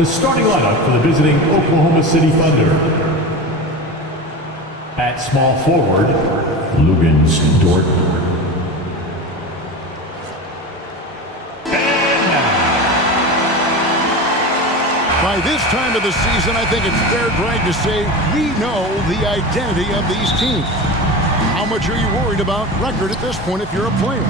The starting lineup for the visiting Oklahoma City Thunder. At small forward, Luguentz Dort. By this time of the season, I think it's fair, Greg, to say we know the identity of these teams. How much are you worried about record at this point if you're a player?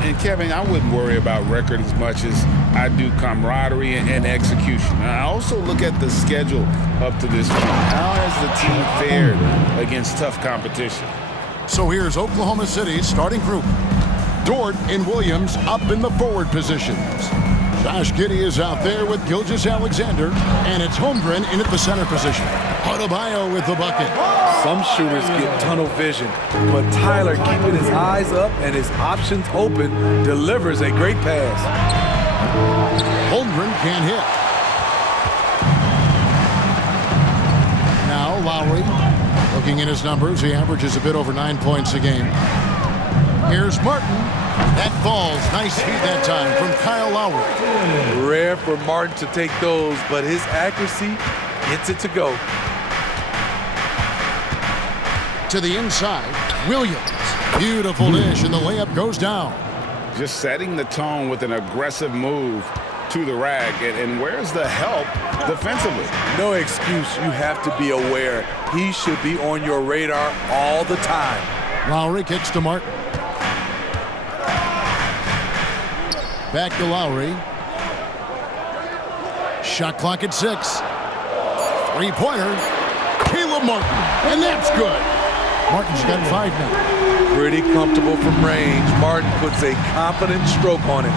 And Kevin, I wouldn't worry about record as much as I do camaraderie and execution. I also look at the schedule up to this point. How has the team fared against tough competition? So here's Oklahoma City's starting group. Dort and Williams up in the forward positions. Josh Giddey is out there with Gilgeous-Alexander, and it's Holmgren in at the center position. Adebayo with the bucket. Some shooters get tunnel vision, but Tyler, keeping his eyes up and his options open, delivers a great pass. Holmgren can't hit. Now Lowry, looking at his numbers, he averages a bit over 9 points a game. Here's Martin. That falls. Nice feed that time from Kyle Lowry. Rare for Martin to take those, but his accuracy gets it to go. To the inside, Williams. Beautiful dish, and the layup goes down. Just setting the tone with an aggressive move to the rack. And where's the help defensively? No excuse. You have to be aware. He should be on your radar all the time. Lowry kicks to Martin. Back to Lowry. Shot clock at 6. Three-pointer. Caleb Martin. And that's good. Martin's got 5 now. Pretty comfortable from range. Martin puts a confident stroke on it.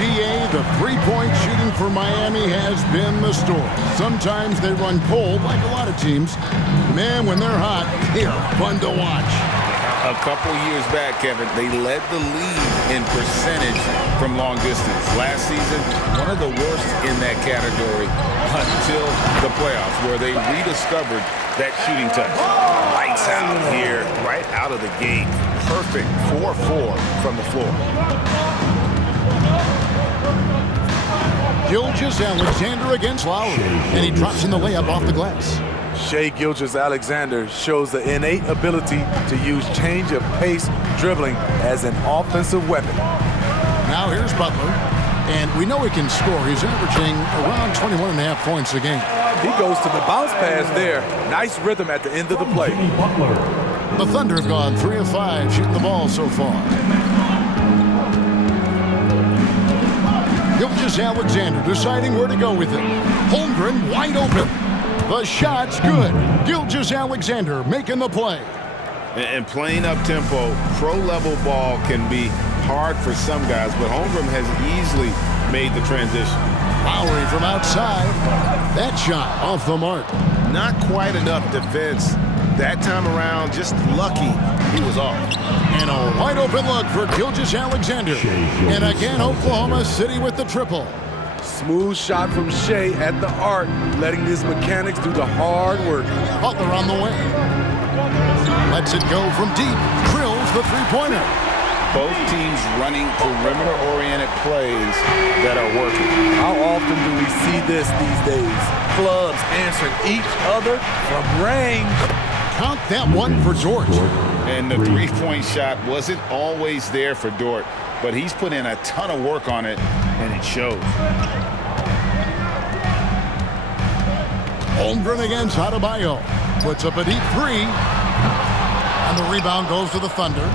GA, the three-point shooting for Miami has been the story. Sometimes they run cold, like a lot of teams. Man, when they're hot, they're fun to watch. A couple years back, Kevin, they led the league in percentage from long distance. Last season, one of the worst in that category until the playoffs, where they rediscovered that shooting touch. Lights out here, right out of the gate. Perfect 4-4 from the floor. Gilgeous-Alexander against Lowry, and he drops in the layup off the glass. Shai Gilgeous-Alexander shows the innate ability to use change of pace dribbling as an offensive weapon. Now here's Butler, and we know he can score. He's averaging around 21.5 points a game. He goes to the bounce pass there. Nice rhythm at the end of the play. The Thunder have gone 3 of 5 shooting the ball so far. Gilgeous-Alexander deciding where to go with it. Holmgren wide open. The shot's good. Gilgeous-Alexander making the play. And playing up-tempo, pro-level ball can be hard for some guys, but Holmgren has easily made the transition. Lowry from outside. That shot off the mark. Not quite enough defense that time around. Just lucky he was off. And a wide open look for Gilgeous-Alexander. And again, Oklahoma City with the triple. Smooth shot from Shai at the arc, letting his mechanics do the hard work. Butler on the way. Lets it go from deep. Drills the three-pointer. Both teams running perimeter-oriented plays that are working. How often do we see this these days? Clubs answering each other from range. Count that one for Dort. And the three-point shot wasn't always there for Dort, but he's put in a ton of work on it, and it shows. Holmgren against Adebayo. Puts up a deep three. And the rebound goes to the Thunder.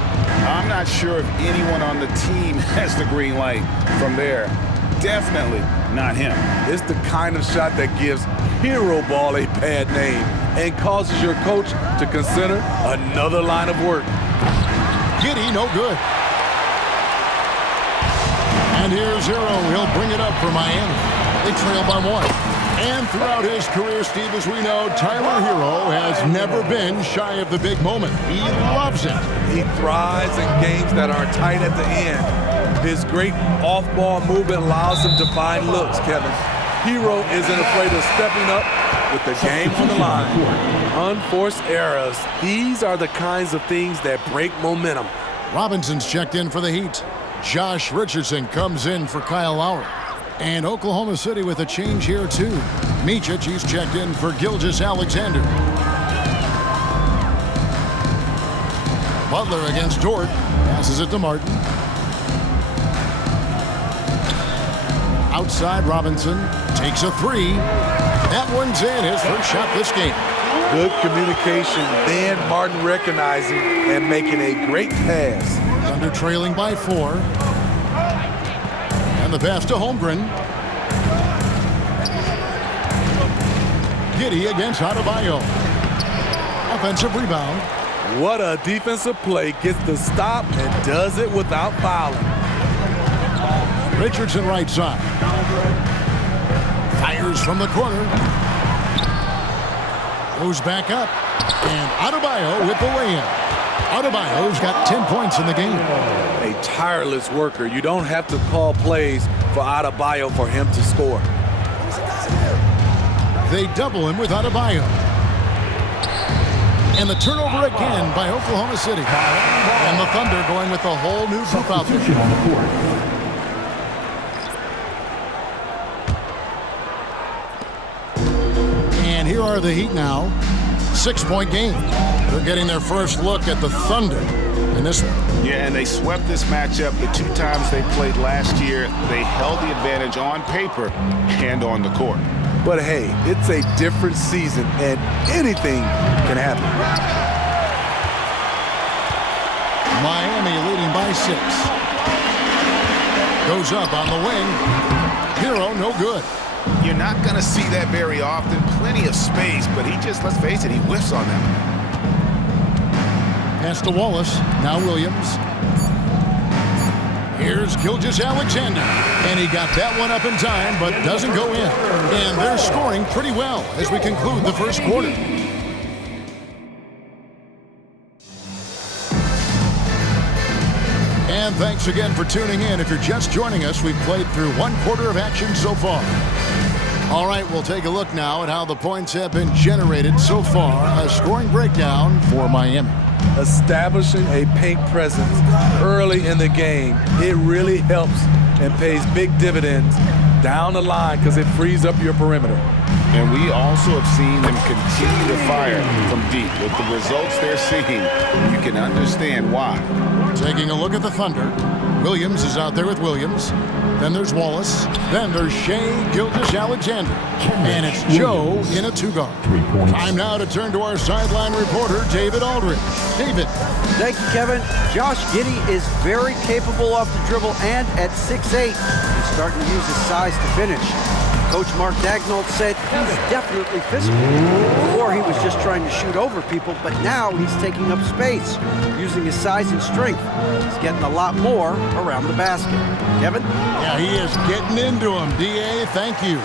I'm not sure if anyone on the team has the green light from there. Definitely not him. It's the kind of shot that gives hero ball a bad name and causes your coach to consider another line of work. Giddey, no good. And here's Hero. He'll bring it up for Miami. They trail by 1. And throughout his career, Steve, as we know, Tyler Hero has never been shy of the big moment. He loves it. He thrives in games that are tight at the end. His great off-ball movement allows him to find looks, Kevin. Hero isn't afraid of stepping up with the game on the line. Unforced errors. These are the kinds of things that break momentum. Robinson's checked in for the Heat. Josh Richardson comes in for Kyle Lowry. And Oklahoma City with a change here, too. Micic, he's checked in for Gilgeous-Alexander. Butler against Dort. Passes it to Martin. Outside, Robinson takes a three. That one's in. His first shot this game. Good communication. Then Martin recognizing and making a great pass. Thunder trailing by 4. And the pass to Holmgren. Giddey against Adebayo. Offensive rebound. What a defensive play. Gets the stop and does it without fouling. Richardson right side. Fires from the corner. Goes back up. And Adebayo with the lay-in. Adebayo's got 10 points in the game. A tireless worker. You don't have to call plays for Adebayo for him to score. They double him with Adebayo. And the turnover again by Oklahoma City. And the Thunder going with a whole new group out there. On the court. And here are the Heat now. 6-point game. They're getting their first look at the Thunder in this one. Yeah, and they swept this matchup the 2 times they played last year. They held the advantage on paper and on the court. But hey, it's a different season and anything can happen. Miami leading by 6. Goes up on the wing. Hero no good. You're not going to see that very often. Plenty of space, but he just, let's face it, he whiffs on them. Pass to Wallace. Now Williams. Here's Gilgeous-Alexander. And he got that one up in time, but doesn't go in. And they're scoring pretty well as we conclude the first quarter. And thanks again for tuning in. If you're just joining us, we've played through 1 quarter of action so far. All right, we'll take a look now at how the points have been generated so far. A scoring breakdown for Miami. Establishing a paint presence early in the game, it really helps and pays big dividends down the line because it frees up your perimeter. And we also have seen them continue to fire from deep. With the results they're seeking, you can understand why. Taking a look at the Thunder. Williams is out there with Williams. Then there's Wallace. Then there's Shai Gilgeous-Alexander. And it's Joe in a 2-guard. 3 points. Time now to turn to our sideline reporter, David Aldridge. David. Thank you, Kevin. Josh Giddey is very capable off the dribble and at 6'8". He's starting to use his size to finish. Coach Mark Daigneault said he's definitely physical. Before he was just trying to shoot over people, but now he's taking up space, using his size and strength. He's getting a lot more around the basket. Kevin? Yeah, he is getting into him. D.A., thank you.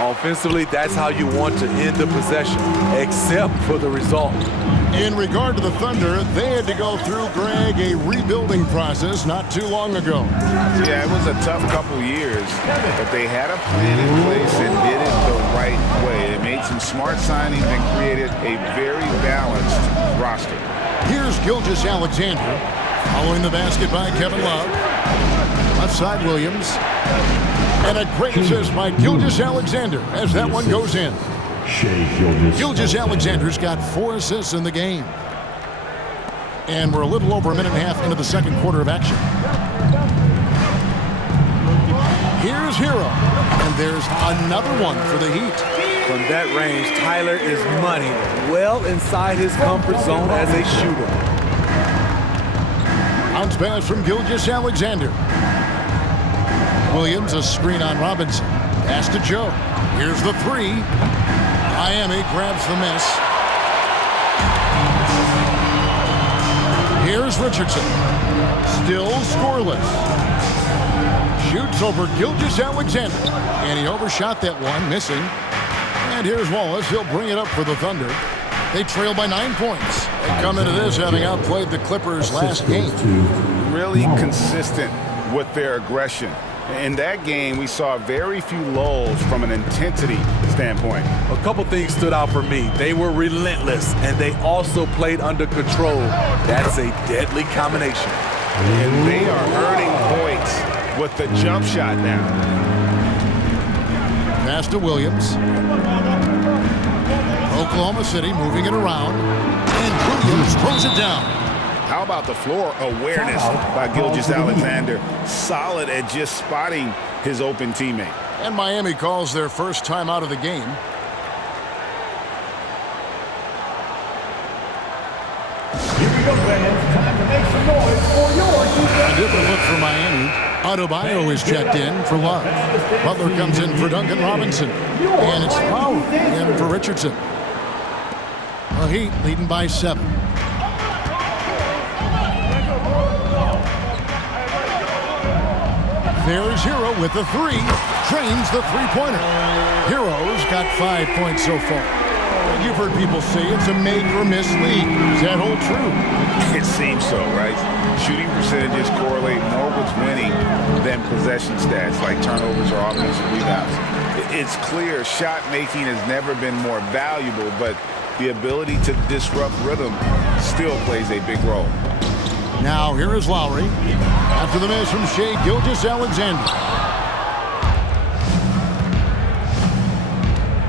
Offensively, that's how you want to end the possession, except for the result. In regard to the Thunder, they had to go through, Greg, a rebuilding process not too long ago. Yeah, it was a tough couple years, but they had a plan in place and did it the right way. They made some smart signings and created a very balanced roster. Here's Gilgeous-Alexander, following the basket by Kevin Love. Left side, Williams. And a great assist by Gilgeous-Alexander as that one goes in. Shai Gilgeous-Alexander's got 4 assists in the game. And we're a little over a minute and a half into the second quarter of action. Here's Hero. And there's another one for the Heat. From that range, Tyler is money, well inside his comfort zone as a shooter. Bounce pass from Gilgeous-Alexander. Williams, a screen on Robinson. Pass to Joe. Here's the 3. Miami grabs the miss. Here's Richardson. Still scoreless. Shoots over Gilgeous-Alexander. And he overshot that one, missing. And here's Wallace. He'll bring it up for the Thunder. They trail by 9 points. They come into this having outplayed the Clippers last game. Really consistent with their aggression. In that game, we saw very few lulls from an intensity standpoint. A couple things stood out for me. They were relentless, and they also played under control. That's a deadly combination. And they are earning points with the jump shot now. pass to Williams. Oklahoma City moving it around. And Williams throws it down. How about the floor awareness by Gilgeous-Alexander? Solid at just spotting his open teammate. And Miami calls their first time out of the game. Here we go, fans. Time to make some noise for your defense. A different look for Miami. Adebayo is checked in for Love. Butler comes in for Duncan Robinson. And it's Lowry in for Richardson. The Heat leading by 7. There's Hero with the 3. Drains the three-pointer. Hero's got 5 points so far. You've heard people say it's a make-or-miss league. Does that hold true? It seems so, right? Shooting percentages correlate more with winning than possession stats like turnovers or offensive rebounds. It's clear shot making has never been more valuable, but the ability to disrupt rhythm still plays a big role. Now here is Lowry. After the miss from Shai Gilgeous-Alexander.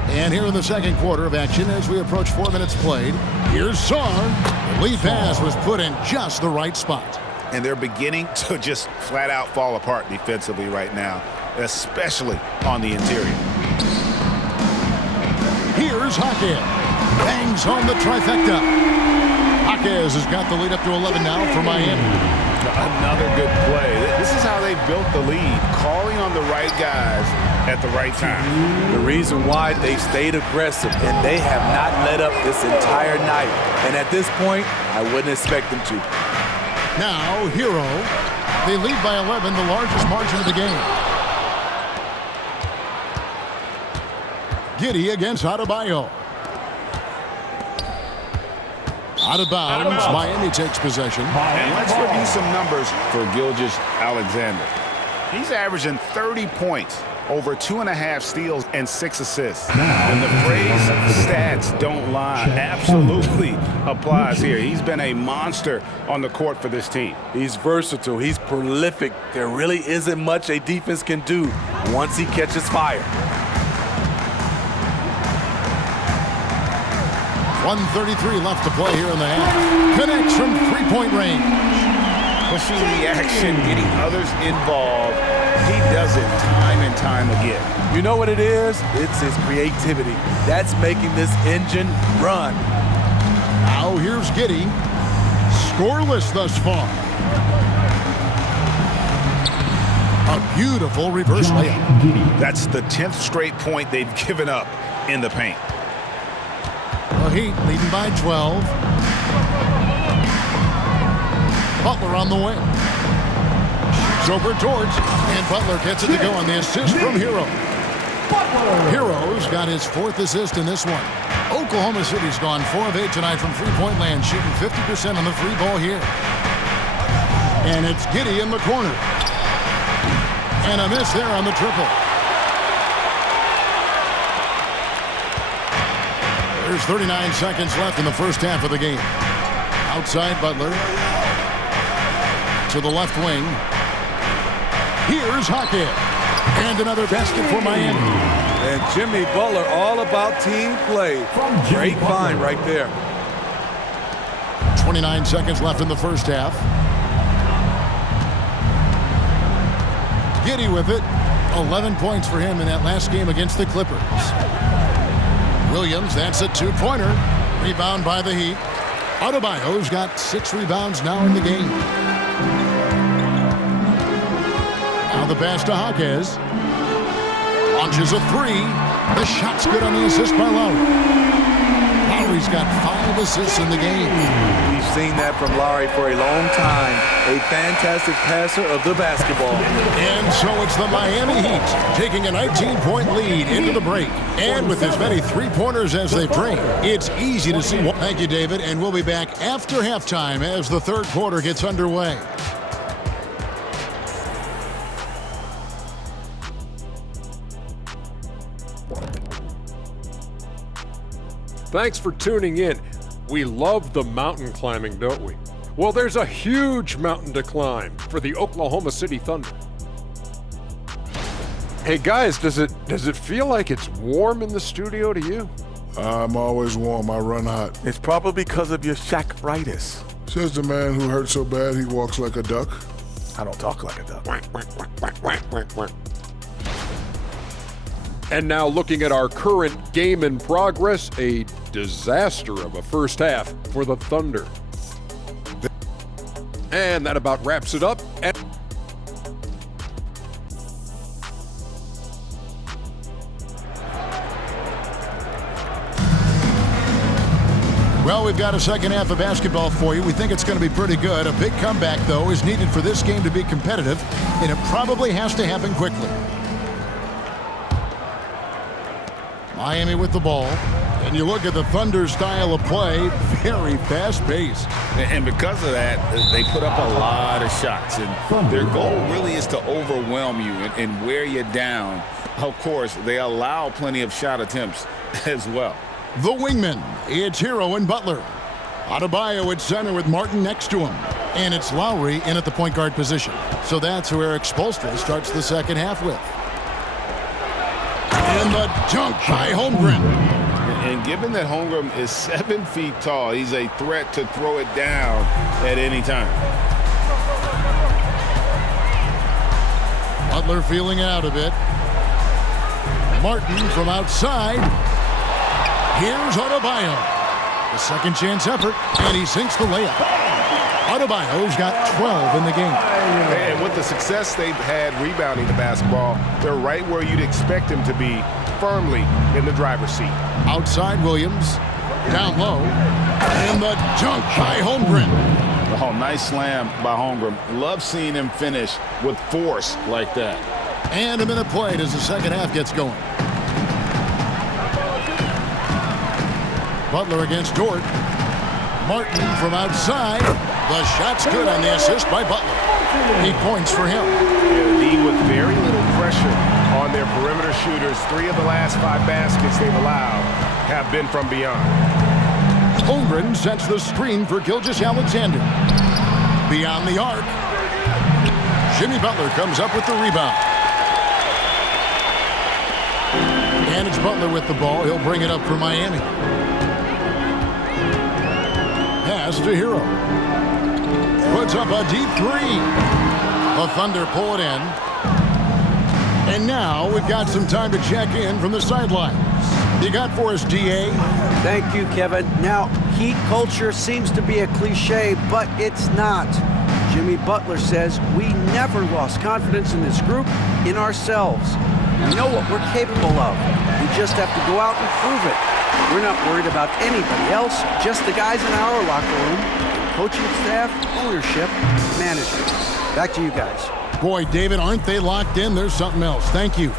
And here in the second quarter of action as we approach 4 minutes played, here's Sarr. The lead pass was put in just the right spot. And they're beginning to just flat out fall apart defensively right now, especially on the interior. Here's Jaquez. Bangs home the trifecta. Jaquez has got the lead up to 11 now for Miami. Another good play. This is how they built the lead, calling on the right guys at the right time. The reason why they stayed aggressive, and they have not let up this entire night. And at this point, I wouldn't expect them to. Now, Hero. They lead by 11, the largest margin of the game. Giddey against Adebayo. Out of bounds, Miami takes possession. And let's review some numbers for Gilgeous-Alexander. He's averaging 30 points, over 2.5 steals, and 6 assists. And the phrase stats don't lie absolutely applies here. He's been a monster on the court for this team. He's versatile. He's prolific. There really isn't much a defense can do once he catches fire. 1:33 left to play here in the half. Connects from three-point range. Pushing the action, getting others involved. He does it time and time again. You know what it is? It's his creativity. That's making this engine run. Now here's Giddey. Scoreless thus far. A beautiful reverse layup. That's the 10th straight point they've given up in the paint. The Heat leading by 12. Butler on the wing. Shoots over George, and Butler gets it to go on the assist from Hero. Hero's got his 4th assist in this one. Oklahoma City's gone 4 of 8 tonight from three-point land, shooting 50% on the free ball here. And it's Giddey in the corner. And a miss there on the triple. There's 39 seconds left in the first half of the game. Outside Butler. To the left wing. Here's Jaquez. And another basket for Miami. And Jimmy Butler, all about team play. Great find right there. 29 seconds left in the first half. Giddey with it. 11 points for him in that last game against the Clippers. Williams, that's a 2-pointer. Rebound by the Heat. Adebayo's got 6 rebounds now in the game. Now the pass to Jaquez. Launches a 3. The shot's good on the assist by Lowry. Lowry's got 5 assists in the game. We've seen that from Lowry for a long time. A fantastic passer of the basketball. And so it's the Miami Heat taking a 19-point lead into the break. And with as many three-pointers as they've drained, it's easy to see. Thank you, David. And we'll be back after halftime as the third quarter gets underway. Thanks for tuning in. We love the mountain climbing, don't we? Well, there's a huge mountain to climb for the Oklahoma City Thunder. Hey guys, does it feel like it's warm in the studio to you? I'm always warm. I run hot. It's probably because of your Shaq-ritis. Says the man who hurt so bad he walks like a duck. I don't talk like a duck. And now looking at our current game in progress, a disaster of a first half for the Thunder. And that about wraps it up. Well, we've got a second half of basketball for you. We think it's going to be pretty good. A big comeback, though, is needed for this game to be competitive, and it probably has to happen quickly. Miami with the ball. And you look at the Thunder's style of play, very fast-paced. And because of that, they put up a lot of shots. And their goal really is to overwhelm you and wear you down. Of course, they allow plenty of shot attempts as well. The wingman, it's Hero and Butler. Adebayo at center with Martin next to him. And it's Lowry in at the point guard position. So that's who Eric Spoelstra starts the second half with. And the dunk by Holmgren. And given that Holmgren is 7 feet tall, he's a threat to throw it down at any time. Butler feeling out a bit. Martin from outside. Here's Adebayo. The second chance effort, and he sinks the layup. Adebayo's got 12 in the game. And with the success they've had rebounding the basketball, they're right where you'd expect them to be, firmly in the driver's seat. Outside Williams, down low, and the dunk by Holmgren. Oh, nice slam by Holmgren. Love seeing him finish with force like that. And a minute played as the second half gets going. Butler against Dort. Martin from outside. The shot's good on the assist by Butler. 8 points for him. The lead with very little pressure on their perimeter shooters. 3 of the last 5 baskets they've allowed have been from beyond. Holmgren sets the screen for Gilgeous-Alexander. Beyond the arc. Jimmy Butler comes up with the rebound. And it's Butler with the ball. He'll bring it up for Miami. Pass to Hero. Puts up a deep 3. The Thunder pull it in. And now we've got some time to check in from the sidelines. You got for us, DA? Thank you, Kevin. Now, Heat culture seems to be a cliche, but it's not. Jimmy Butler says we never lost confidence in this group, in ourselves. We know what we're capable of. We just have to go out and prove it. We're not worried about anybody else, just the guys in our locker room, coaching staff, ownership, management. Back to you guys. Boy, David, aren't they locked in? There's something else. Thank you.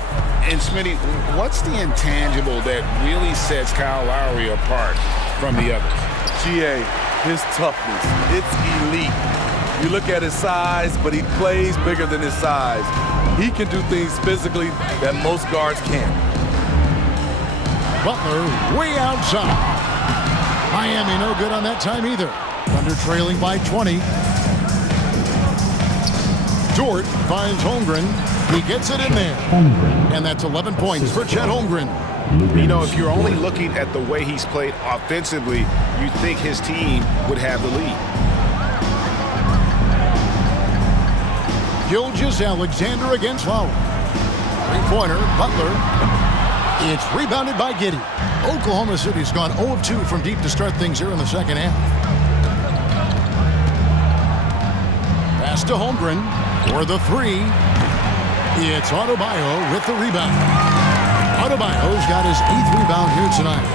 And Smitty, what's the intangible that really sets Kyle Lowry apart from the others? GA, his toughness, it's elite. You look at his size, but he plays bigger than his size. He can do things physically that most guards can't. Butler way outside. Miami no good on that time either. Thunder trailing by 20. Dort finds Holmgren. He gets it in there. And that's 11 points for Chet Holmgren. You know, if you're only looking at the way he's played offensively, you'd think his team would have the lead. Gilgeous-Alexander against Lowry. Three-pointer, Butler. It's rebounded by Giddey. Oklahoma City's gone 0 of 2 from deep to start things here in the second half. Pass to Holmgren for the 3. It's Adebayo with the rebound. Adebayo's got his 8th rebound here tonight.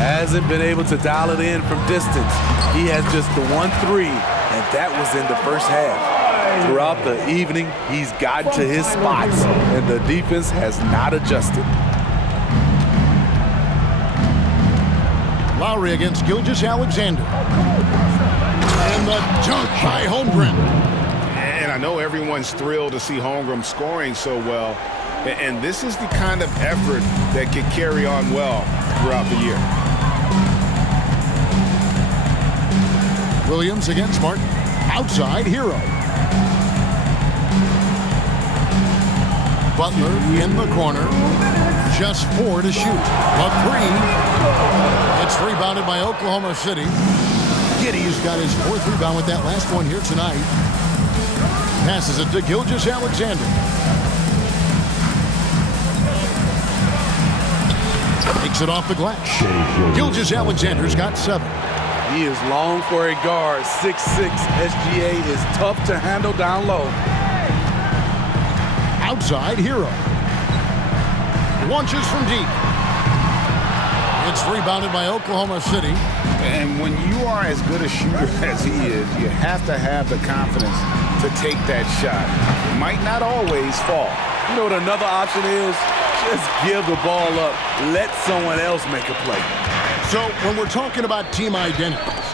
Hasn't been able to dial it in from distance. He has just the 1-3, and that was in the first half. Throughout the evening, he's gotten to his spots, and the defense has not adjusted. Lowry against Gilgeous-Alexander. And the dunk by Holmgren. And I know everyone's thrilled to see Holmgren scoring so well. And this is the kind of effort that can carry on well throughout the year. Williams against Martin. Outside, Hero. Butler in the corner. Just 4 to shoot. A 3. It's rebounded by Oklahoma City. Giddey's got his 4th rebound with that last one here tonight. Passes it to Gilgeous-Alexander. Takes it off the glass. Gilgeous-Alexander's got 7. He is long for a guard. 6'6". SGA is tough to handle down low. Outside, Hero. Launches from deep. It's rebounded by Oklahoma City. And when you are as good a shooter as he is, you have to have the confidence to take that shot. It might not always fall. You know what another option is? Just give the ball up. Let someone else make a play. So when we're talking about team identities,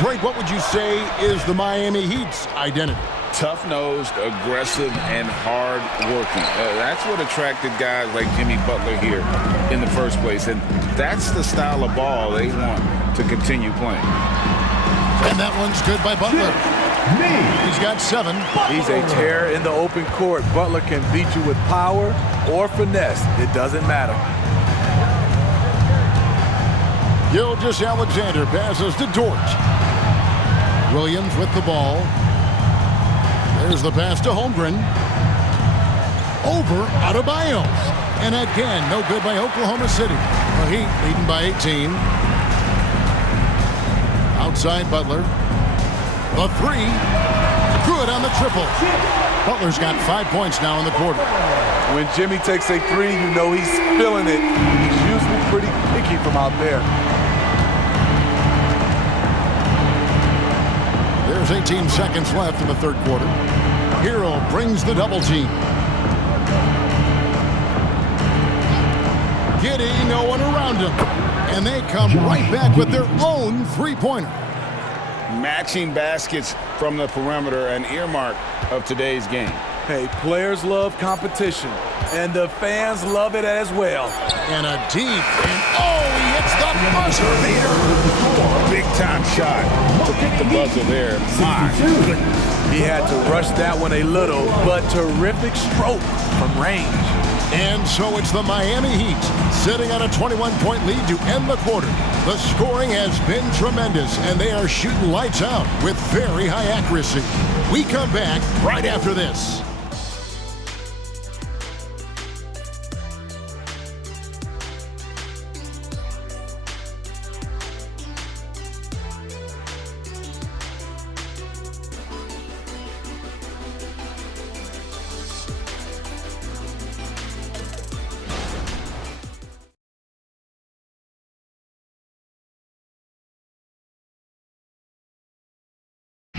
Greg, what would you say is the Miami Heat's identity? Tough-nosed, aggressive, and hard-working. That's what attracted guys like Jimmy Butler here in the first place. And that's the style of ball they want to continue playing. And that one's good by Butler. He's got 7. He's a terror in the open court. Butler can beat you with power or finesse. It doesn't matter. Gilgeous-Alexander passes to Dort. Williams with the ball. There's the pass to Holmgren. Over Adebayo. And again, no good by Oklahoma City. The Heat leading by 18. Outside Butler. The 3. Good on the triple. Butler's got 5 points now in the quarter. When Jimmy takes a 3, you know he's feeling it. He's usually pretty picky from out there. There's 18 seconds left in the third quarter. Hero brings the double team. Giddey, no one around him. And they come right back with their own three-pointer. Matching baskets from the perimeter, an earmark of today's game. Hey, players love competition, and the fans love it as well. And a deep, and he hits the buzzer beater. Big-time shot to beat the buzzer there. My goodness. He had to rush that one a little, but terrific stroke from range. And so it's the Miami Heat sitting on a 21-point lead to end the quarter. The scoring has been tremendous, and they are shooting lights out with very high accuracy. We come back right after this.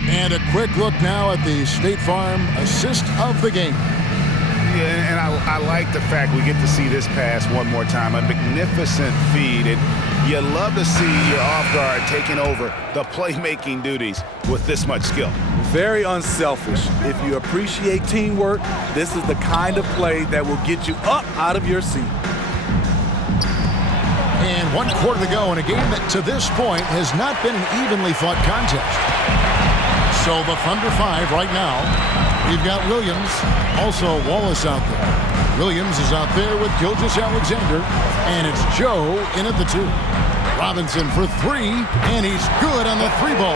And a quick look now at the State Farm assist of the game. Yeah, and I like the fact we get to see this pass one more time. A magnificent feed. And you love to see your off guard taking over the playmaking duties with this much skill. Very unselfish. If you appreciate teamwork, this is the kind of play that will get you up out of your seat. And 1 quarter to go in a game that to this point has not been an evenly fought contest. So the Thunder 5 right now. We've got Williams, also Wallace out there. Williams is out there with Gilgeous-Alexander, and it's Joe in at the 2. Robinson for 3, and he's good on the 3 ball.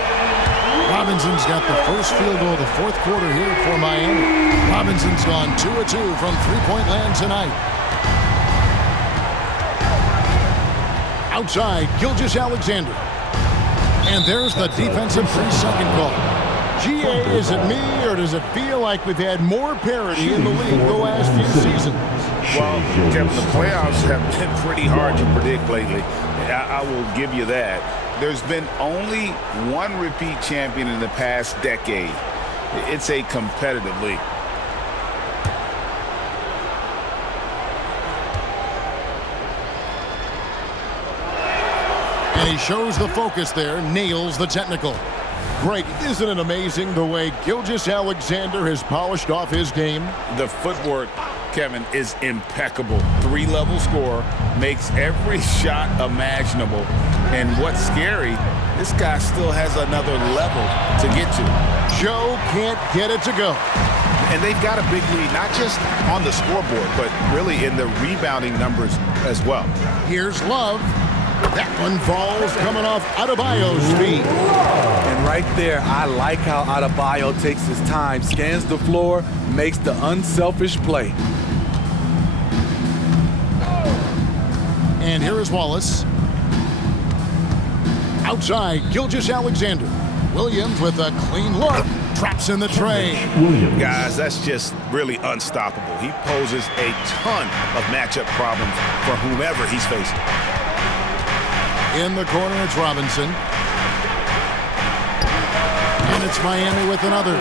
Robinson's got the first field goal of the fourth quarter here for Miami. Robinson's gone 2 of 2 from three-point land tonight. Outside, Gilgeous-Alexander. And there's the defensive 3-second call. GA, is it me, or does it feel like we've had more parity in the league the last few seasons? Well, Kevin, the playoffs have been pretty hard to predict lately. I will give you that. There's been only one repeat champion in the past decade. It's a competitive league. And he shows the focus there, nails the technical. Greg, isn't it amazing the way Gilgeous-Alexander has polished off his game? The footwork, Kevin, is impeccable. 3-level scorer, makes every shot imaginable. And what's scary, this guy still has another level to get to. Joe can't get it to go. And they've got a big lead, not just on the scoreboard, but really in the rebounding numbers as well. Here's Love. That one falls coming off Adebayo's feet. And right there, I like how Adebayo takes his time, scans the floor, makes the unselfish play. And here is Wallace. Outside, Gilgeous-Alexander. Williams with a clean look. Traps in the tray. Guys, that's just really unstoppable. He poses a ton of matchup problems for whomever he's facing. In the corner, it's Robinson. And it's Miami with another.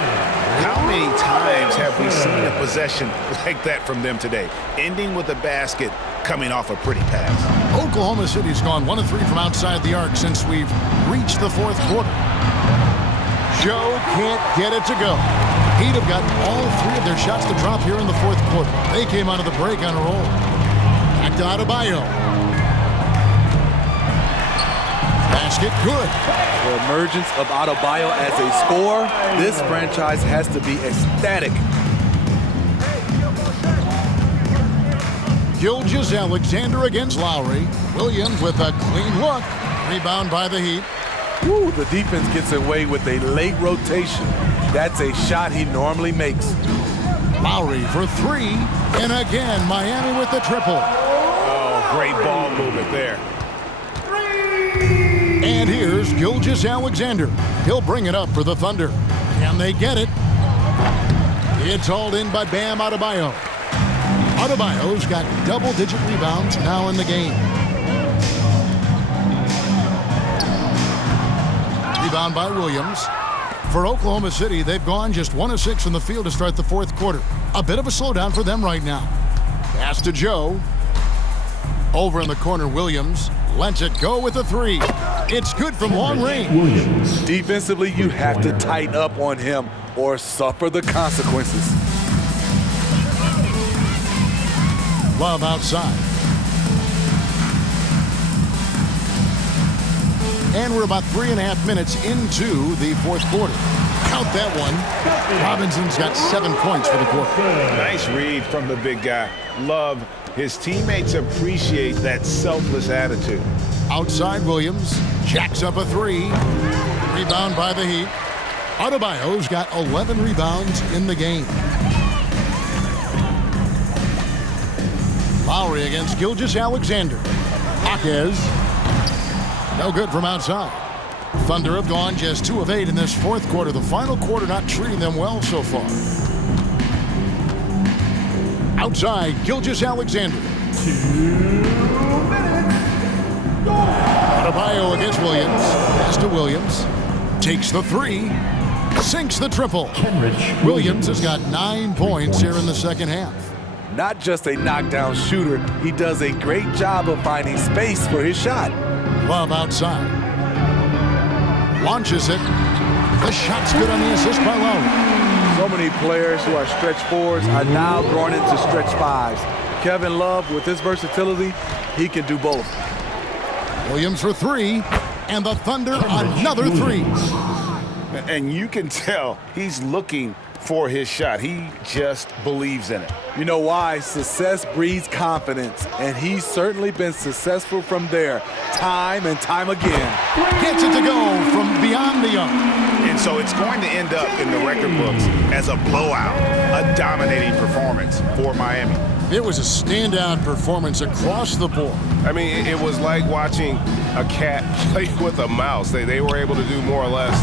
How many times have we seen a possession like that from them today, ending with a basket coming off a pretty pass? Oklahoma City's gone 1 of 3 from outside the arc since we've reached the fourth quarter. Joe can't get it to go. He'd have gotten all 3 of their shots to drop here in the fourth quarter. They came out of the break on a roll. Back to Adebayo. Basket good. The emergence of Adebayo as a scorer, this franchise has to be ecstatic. Gilgeous-Alexander against Lowry. Williams with a clean look. Rebound by the Heat. Woo, the defense gets away with a late rotation. That's a shot he normally makes. Lowry for 3. And again, Miami with the triple. Oh, great ball movement there. And here's Gilgeous-Alexander. He'll bring it up for the Thunder. Can they get it? It's hauled in by Bam Adebayo. Adebayo's got double-digit rebounds now in the game. Rebound by Williams. For Oklahoma City, they've gone just 1 of 6 from the field to start the fourth quarter. A bit of a slowdown for them right now. Pass to Joe. Over in the corner, Williams lets it go with a 3. It's good from long range. Defensively, you have to tighten up on him or suffer the consequences. Love outside. And we're about 3.5 minutes into the fourth quarter. Count that one. Robinson's got 7 points for the quarter. Nice read from the big guy. Love. His teammates appreciate that selfless attitude. Outside, Williams jacks up a 3. Rebound by the Heat. Adebayo's got 11 rebounds in the game. Lowry against Gilgeous-Alexander. Jaquez. No good from outside. Thunder have gone just 2 of 8 in this fourth quarter. The final quarter not treating them well so far. Outside, Gilgeous-Alexander. 2 minutes. Adebayo against Williams. Pass to Williams. Takes the 3. Sinks the triple. Williams has got 9 points here in the second half. Not just a knockdown shooter, he does a great job of finding space for his shot. Love outside. Launches it. The shot's good on the assist by Lowry. So many players who are stretch 4s are now growing into stretch 5s. Kevin Love, with his versatility, he can do both. Williams for 3. And the Thunder another 3. And you can tell he's looking for his shot. He just believes in it. You know why? Success breeds confidence, and he's certainly been successful from there, time and time again. Gets it to go from beyond the arc. And so it's going to end up in the record books as a blowout, a dominating performance for Miami. It was a standout performance across the board. I mean, it was like watching a cat play with a mouse. They were able to do more or less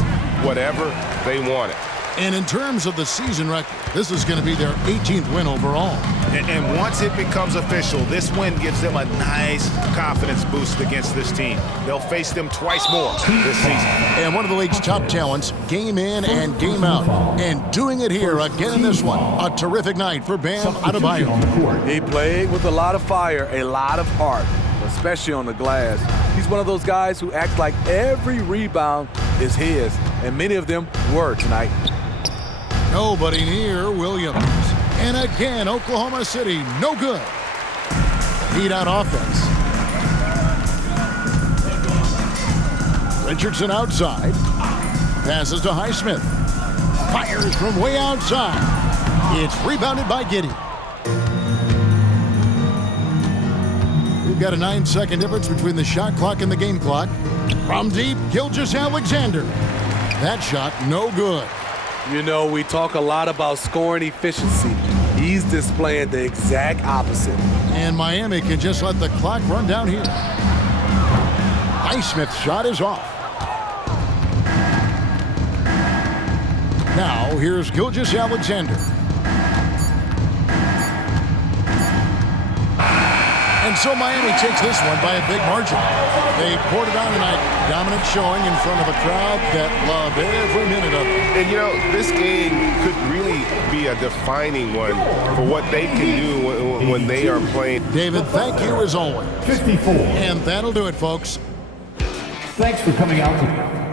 whatever they wanted. And in terms of the season record, this is going to be their 18th win overall. And once it becomes official, this win gives them a nice confidence boost against this team. They'll face them twice more this season. And one of the league's top talents, game in and game out. And doing it here again in this one. A terrific night for Bam Adebayo. He played with a lot of fire, a lot of heart, especially on the glass. He's one of those guys who acts like every rebound is his, and many of them were tonight. Nobody near Williams. And again, Oklahoma City, no good. Heat out offense. Richardson outside. Passes to Highsmith. Fires from way outside. It's rebounded by Giddey. We've got a 9-second difference between the shot clock and the game clock. From deep, Gilgeous-Alexander. That shot, no good. You know, we talk a lot about scoring efficiency. He's displaying the exact opposite. And Miami can just let the clock run down here. Highsmith's shot is off. Now, here's Gilgeous-Alexander. And so Miami takes this one by a big margin. They poured it on tonight. Dominant showing in front of a crowd that loved every minute of it. And, you know, this game could really be a defining one for what they can do when they are playing. David, thank you as always. 54. And that'll do it, folks. Thanks for coming out tonight.